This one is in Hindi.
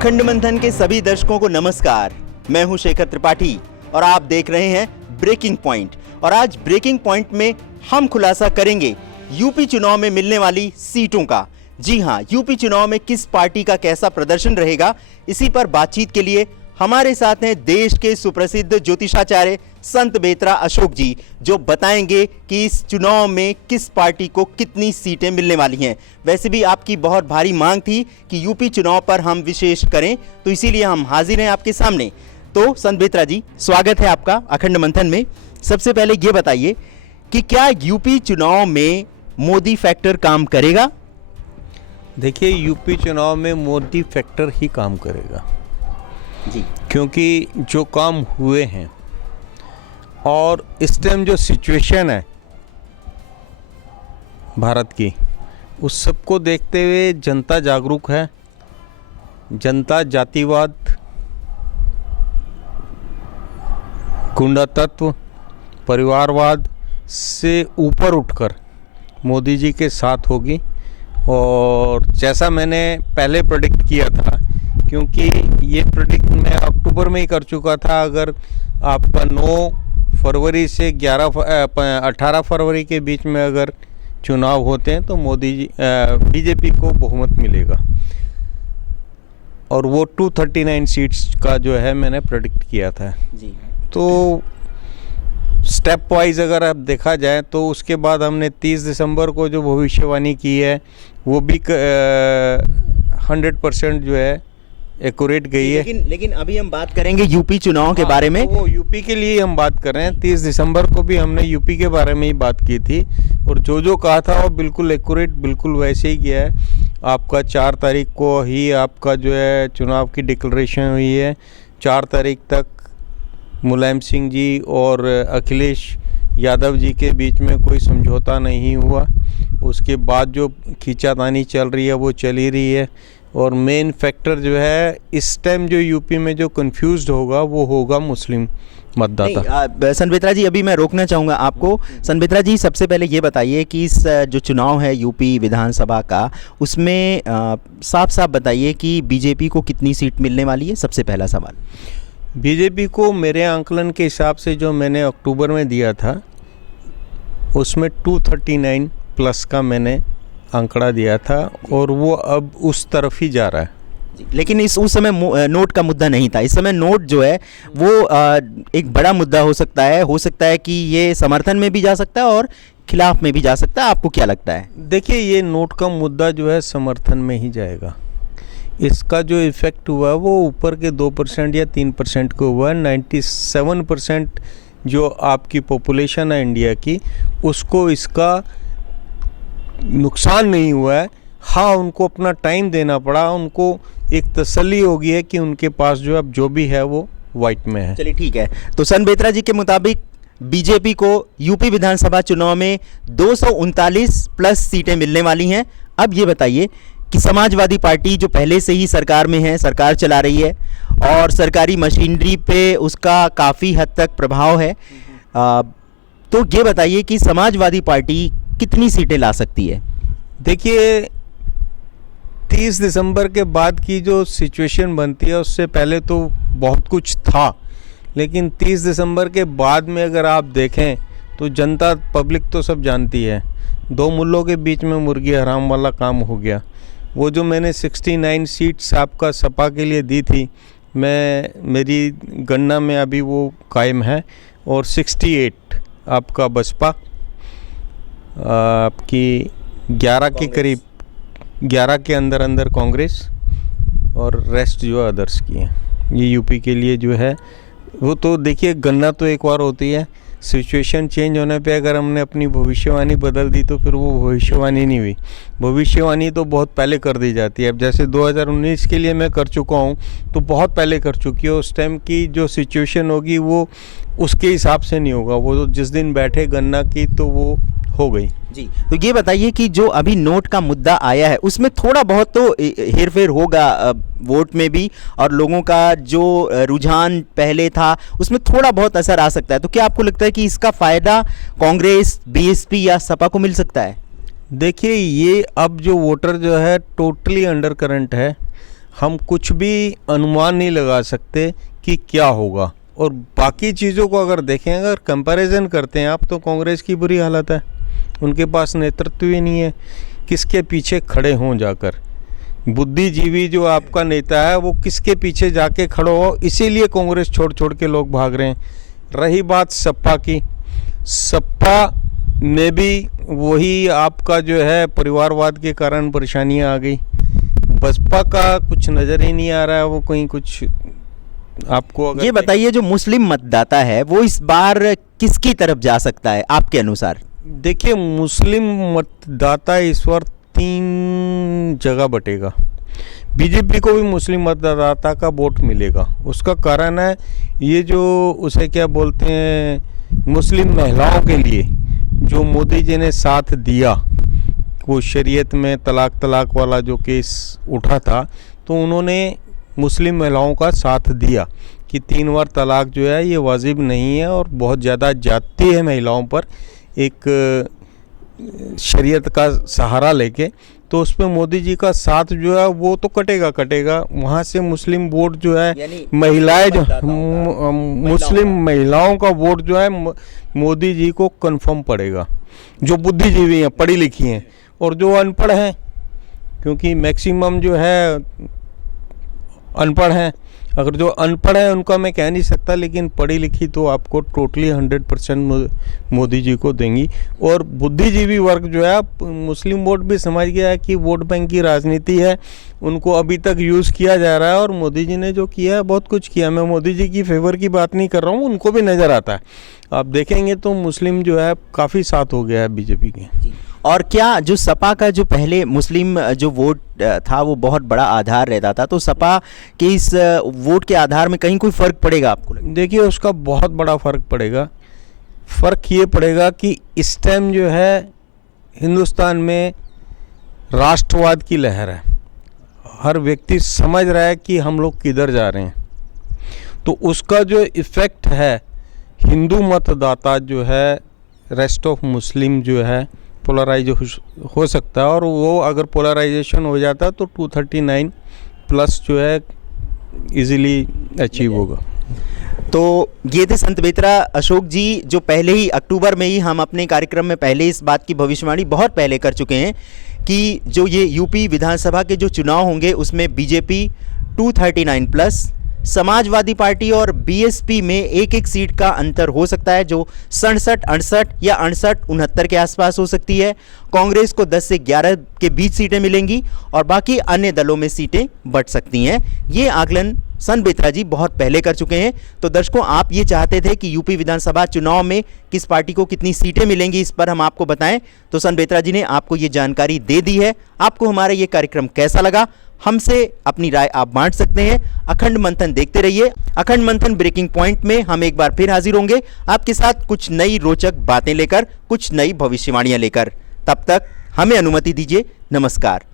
अखंड मंथन के सभी दर्शकों को नमस्कार। मैं हूं शेखर त्रिपाठी और आप देख रहे हैं ब्रेकिंग पॉइंट। और आज ब्रेकिंग पॉइंट में हम खुलासा करेंगे यूपी चुनाव में मिलने वाली सीटों का। जी हां, यूपी चुनाव में किस पार्टी का कैसा प्रदर्शन रहेगा, इसी पर बातचीत के लिए हमारे साथ हैं देश के सुप्रसिद्ध ज्योतिषाचार्य संत बेतरा अशोक जी, जो बताएंगे कि इस चुनाव में किस पार्टी को कितनी सीटें मिलने वाली हैं। वैसे भी आपकी बहुत भारी मांग थी कि यूपी चुनाव पर हम विशेष करें, तो इसीलिए हम हाजिर हैं आपके सामने। तो संत बेतरा जी, स्वागत है आपका अखंड मंथन में। सबसे पहले ये बताइए कि क्या यूपी चुनाव में मोदी फैक्टर काम करेगा? देखिए, यूपी चुनाव में मोदी फैक्टर ही काम करेगा जी, क्योंकि जो काम हुए हैं और इस टाइम जो सिचुएशन है भारत की, उस सबको देखते हुए जनता जागरूक है। जनता जातिवाद, गुंडा तत्व, परिवारवाद से ऊपर उठकर मोदी जी के साथ होगी। और जैसा मैंने पहले प्रेडिक्ट किया था, क्योंकि ये प्रेडिक्ट मैं अक्टूबर में ही कर चुका था, अगर आपका 9 फरवरी से 18 फरवरी के बीच में अगर चुनाव होते हैं तो मोदी जी बीजेपी को बहुमत मिलेगा। और वो 239 सीट्स का जो है मैंने प्रेडिक्ट किया था जी। तो स्टेप वाइज अगर आप देखा जाए तो उसके बाद हमने 30 दिसंबर को जो भविष्यवाणी की है वो भी 100% जो है एक्यूरेट गई है। लेकिन अभी हम बात करेंगे यूपी चुनाव के बारे में। तो वो यूपी के लिए हम बात कर रहे हैं। 30 दिसंबर को भी हमने यूपी के बारे में ही बात की थी और जो कहा था वो बिल्कुल एक्यूरेट, बिल्कुल वैसे ही गया है। आपका 4 तारीख को ही आपका जो है चुनाव की डिक्लेरेशन हुई है। 4 तारीख तक मुलायम सिंह जी और अखिलेश यादव जी के बीच में कोई समझौता नहीं हुआ। उसके बाद जो खींचातानी चल रही है वो चल ही रही है। और मेन फैक्टर जो है इस टाइम जो यूपी में जो कंफ्यूज्ड होगा वो होगा मुस्लिम मतदाता। संत बेतरा जी, अभी मैं रोकना चाहूँगा आपको। संत बेतरा जी, सबसे पहले ये बताइए कि इस जो चुनाव है यूपी विधानसभा का, उसमें साफ साफ बताइए कि बीजेपी को कितनी सीट मिलने वाली है। सबसे पहला सवाल। बीजेपी को मेरे आंकलन के हिसाब से जो मैंने अक्टूबर में दिया था उसमें 239 प्लस का मैंने आंकड़ा दिया था और वो अब उस तरफ ही जा रहा है। लेकिन उस समय नोट का मुद्दा नहीं था। इस समय नोट जो है वो एक बड़ा मुद्दा हो सकता है। कि ये समर्थन में भी जा सकता है और खिलाफ में भी जा सकता है। आपको क्या लगता है? देखिए, ये नोट का मुद्दा जो है समर्थन में ही जाएगा। इसका जो इफ़ेक्ट हुआ वो ऊपर के 2% या 3% को हुआ। 97% जो आपकी पॉपुलेशन है इंडिया की, उसको इसका नुकसान नहीं हुआ है। हाँ, उनको अपना टाइम देना पड़ा, उनको एक तसल्ली हो गई है कि उनके पास जो अब जो भी है वो वाइट में है। चलिए ठीक है। तो संत बेतरा जी के मुताबिक बीजेपी को यूपी विधानसभा चुनाव में 239 प्लस सीटें मिलने वाली हैं। अब ये बताइए कि समाजवादी पार्टी जो पहले से ही सरकार में है, सरकार चला रही है और सरकारी मशीनरी पे उसका काफ़ी हद तक प्रभाव है, तो ये बताइए कि समाजवादी पार्टी कितनी सीटें ला सकती है? देखिए, 30 दिसंबर के बाद की जो सिचुएशन बनती है उससे पहले तो बहुत कुछ था, लेकिन 30 दिसंबर के बाद में अगर आप देखें तो जनता पब्लिक तो सब जानती है। 2 मुल्लों के बीच में मुर्गी हराम वाला काम हो गया। वो जो मैंने 69 सीट्स आपका सपा के लिए दी थी, मेरी गणना में अभी वो कायम है। और 68 आपका बसपा, आपकी 11 के करीब, 11 के अंदर कांग्रेस और रेस्ट जो अदर्स की हैं। ये यूपी के लिए जो है वो तो देखिए, गणना तो एक बार होती है। सिचुएशन चेंज होने पे अगर हमने अपनी भविष्यवाणी बदल दी तो फिर वो भविष्यवाणी नहीं हुई। भविष्यवाणी तो बहुत पहले कर दी जाती है। अब जैसे 2019 के लिए मैं कर चुका हूँ तो बहुत पहले कर चुकी है। उस टाइम की जो सिचुएशन होगी वो उसके हिसाब से नहीं होगा। वो जिस दिन बैठे गणना की तो वो हो गई। जी, तो ये बताइए कि जो अभी नोट का मुद्दा आया है उसमें थोड़ा बहुत तो हेरफेर होगा वोट में भी, और लोगों का जो रुझान पहले था उसमें थोड़ा बहुत असर आ सकता है। तो क्या आपको लगता है कि इसका फ़ायदा कांग्रेस, बीएसपी या सपा को मिल सकता है? देखिए, ये अब जो वोटर जो है टोटली अंडर करंट है। हम कुछ भी अनुमान नहीं लगा सकते कि क्या होगा। और बाकी चीज़ों को अगर देखें, अगर कंपैरिजन करते हैं आप, तो कांग्रेस की बुरी हालत है, उनके पास नेतृत्व ही नहीं है, किसके पीछे खड़े हों जाकर। बुद्धिजीवी जो आपका नेता है वो किसके पीछे जाके खड़ो हो, इसीलिए कांग्रेस छोड़ छोड़ के लोग भाग रहे हैं। रही बात सपा की, सपा में भी वही आपका जो है परिवारवाद के कारण परेशानियां आ गई। बसपा का कुछ नज़र ही नहीं आ रहा है, वो कहीं कुछ आपको अगर ये बताइए, जो मुस्लिम मतदाता है वो इस बार किसकी तरफ जा सकता है आपके अनुसार? देखिए, मुस्लिम मतदाता इस बार 3 जगह बटेगा। बीजेपी को भी मुस्लिम मतदाता का वोट मिलेगा। उसका कारण है ये जो उसे क्या बोलते हैं, मुस्लिम महिलाओं के लिए जो मोदी जी ने साथ दिया, वो शरीयत में तलाक वाला जो केस उठा था, तो उन्होंने मुस्लिम महिलाओं का साथ दिया कि 3 बार तलाक जो है ये वाजिब नहीं है और बहुत ज़्यादा जाती है महिलाओं पर, एक शरीयत का सहारा लेके। तो उसमें मोदी जी का साथ जो है वो तो कटेगा। वहाँ से मुस्लिम वोट जो है, महिलाएं जो मुस्लिम महिलाओं का वोट जो है मोदी जी को कंफर्म पड़ेगा, जो बुद्धिजीवी हैं, पढ़ी लिखी हैं, और जो अनपढ़ हैं, क्योंकि मैक्सिमम जो है अनपढ़ हैं। अगर जो अनपढ़ है उनका मैं कह नहीं सकता, लेकिन पढ़ी लिखी तो आपको टोटली 100% मोदी जी को देंगी। और बुद्धिजीवी वर्ग जो है, मुस्लिम वोट भी समझ गया है कि वोट बैंक की राजनीति है, उनको अभी तक यूज़ किया जा रहा है। और मोदी जी ने जो किया है बहुत कुछ किया, मैं मोदी जी की फेवर की बात नहीं कर रहा हूँ, उनको भी नज़र आता है। आप देखेंगे तो मुस्लिम जो है काफ़ी साथ हो गया है बीजेपी के। और क्या जो सपा का जो पहले मुस्लिम जो वोट था वो बहुत बड़ा आधार रहता था, तो सपा के इस वोट के आधार में कहीं कोई फ़र्क पड़ेगा आपको? देखिए, उसका बहुत बड़ा फ़र्क पड़ेगा। फ़र्क ये पड़ेगा कि इस टाइम जो है हिंदुस्तान में राष्ट्रवाद की लहर है, हर व्यक्ति समझ रहा है कि हम लोग किधर जा रहे हैं। तो उसका जो इफ़ेक्ट है, हिंदू मतदाता जो है, रेस्ट ऑफ मुस्लिम जो है, पोलराइज हो सकता है। और वो अगर पोलराइजेशन हो जाता है तो 239 प्लस जो है इजीली अचीव होगा। तो ये थे संत बेतरा अशोक जी, जो पहले ही अक्टूबर में ही हम अपने कार्यक्रम में पहले इस बात की भविष्यवाणी बहुत पहले कर चुके हैं कि जो ये यूपी विधानसभा के जो चुनाव होंगे उसमें बीजेपी 239 प्लस, समाजवादी पार्टी और बीएसपी में एक सीट का अंतर हो सकता है, जो 67-68 या 68-69 के आसपास हो सकती है। कांग्रेस को 10 से 11 के बीच सीटें मिलेंगी और बाकी अन्य दलों में सीटें बढ़ सकती हैं। ये आकलन संत बेतरा जी बहुत पहले कर चुके हैं। तो दर्शकों, आप ये चाहते थे कि यूपी विधानसभा चुनाव में किस पार्टी को कितनी सीटें मिलेंगी, इस पर हम आपको बताएं, तो संत बेतरा जी ने आपको ये जानकारी दे दी है। आपको हमारा ये कार्यक्रम कैसा लगा, हमसे अपनी राय आप बांट सकते हैं। अखंड मंथन देखते रहिए। अखंड मंथन ब्रेकिंग पॉइंट में हम एक बार फिर हाजिर होंगे आपके साथ कुछ नई रोचक बातें लेकर, कुछ नई भविष्यवाणियां लेकर। तब तक हमें अनुमति दीजिए। नमस्कार।